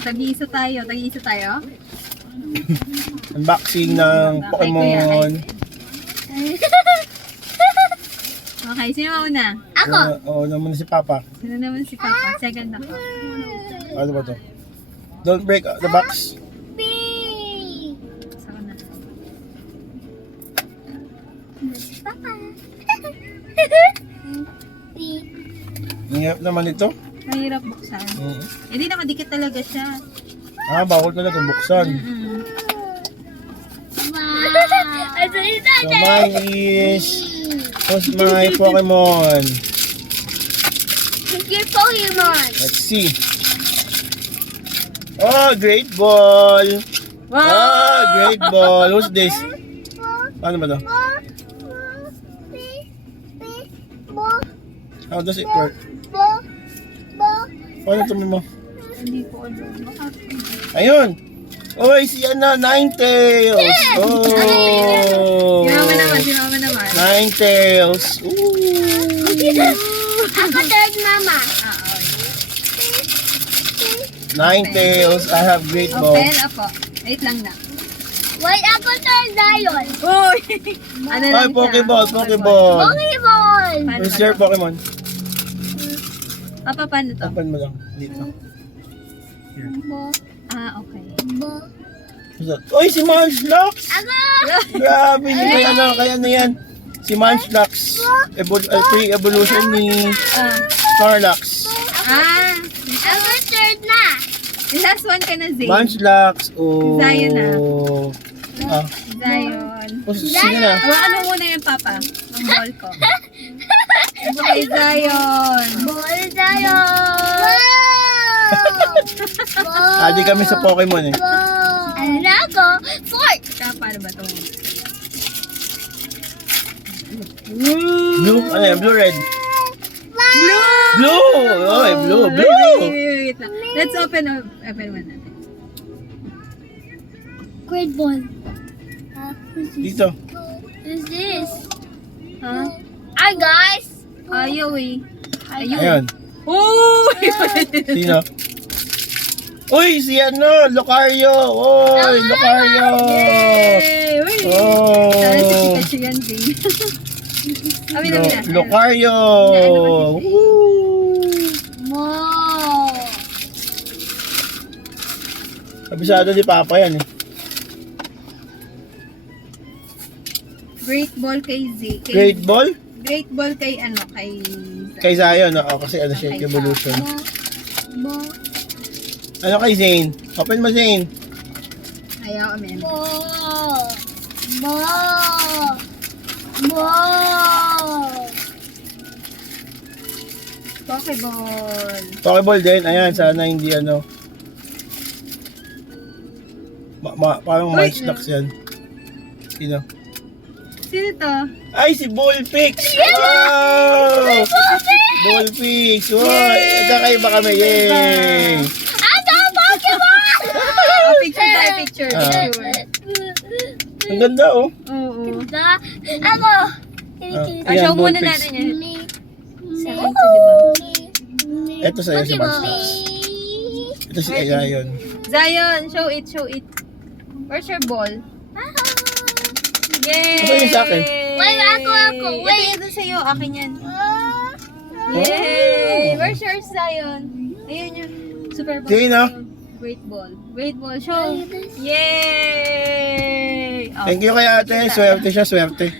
tag-iisa tayo. Tag-iisa tayo. Unboxing ng Pokemon. Okay, sino mauna? Ako. Oo, naman si Papa. Sino naman si Papa? Second ako. Ano ba to? Don't break the box. B. Saka na. Papa. B. Ang hirap naman ito. Mahirap buksan. Hindi nakadikit talaga siya. Bawal talaga buksan. Wow. Ito isa. So mine is... Who's my Pokemon? Your Pokemon. Let's see. Oh, great ball! Oh, great ball! Who's this? Paano ba to? How does it work? Paano ito mo? Hindi ko alam. Baka Ayun! Oy, si Ninetales! Oh! si mama naman, si mama naman. Ninetales! Ooh! Ako third mama. Ninetales! I have great ball. Open, apo. Wait lang na. Wait, ako third lion. Uy! Ano lang Ay, siya? Pokeball! Pokeball! Pokemon. Paano Where's ba your to? Pokemon? Papa, paano to? Open mo lang. Dito. Okay. What's that? Uy, si Munchlax! Ako. Grabe, hindi kaya na, kaya na yan. Si Munchlax. Pre-evolution ni Snorlax. Ako third na. Last one ka na, Zay. Munchlax. Oh. Zion na. Ah. Zion. Sige na. Ano muna yung Papa? Ang ball ko. Ito kay Zion. Ball tayo. Adi kami sa Pokemon eh. Ano na ako? Fourth. Kaya paano ba ito? Blue? Ano yan? Blue, red? Blue! Blue! Oy, blue, blue! Wait lang. Let's open one natin. Great ball. Dito. Who's this? Huh? Hi guys. Ayaw eh. Ayun. Oh! Sino? Uy, si Lucario! Uy, Lucario! Yay! Uy! Oh! Sana si Pikachu yan, Zay. Amin na. Lucario! Woo! Wow. Kabisado ni Papa yan eh. Great ball kay Zay. Great ball? Great ball kay Kay Zion, kasi ano siya, Kay evolution. Bo. Ano kay Zane? Open mo Zane. Ayaw, amen. Bo. Bo. Bo. Pokeball. Pokeball din, ayan, sana hindi parang Uy, Munchlax yan. Sino? Sino to? Ay, si Bullpix! Wow! Bullpix! Wow! Nagkakaiba kami, yay! Ano Pokemon? Picture tayo, picture. Ang ganda oh. Oo. Ako. Show muna Bullpix. natin yan. Sa akin to, di ba? Ito sa'yo si Munchlax. Ito si Zion. Zion, show it, show it. Where's your ball? Yay! Ito yung sa akin. Wait, ako. Wait. Ito sa'yo, akin yan. Yay! Where's your Zion? Ayun yung super ball. Sino? Great ball. Great ball, show. Yay! Oh. Thank you kay ate. Swerte siya, swerte.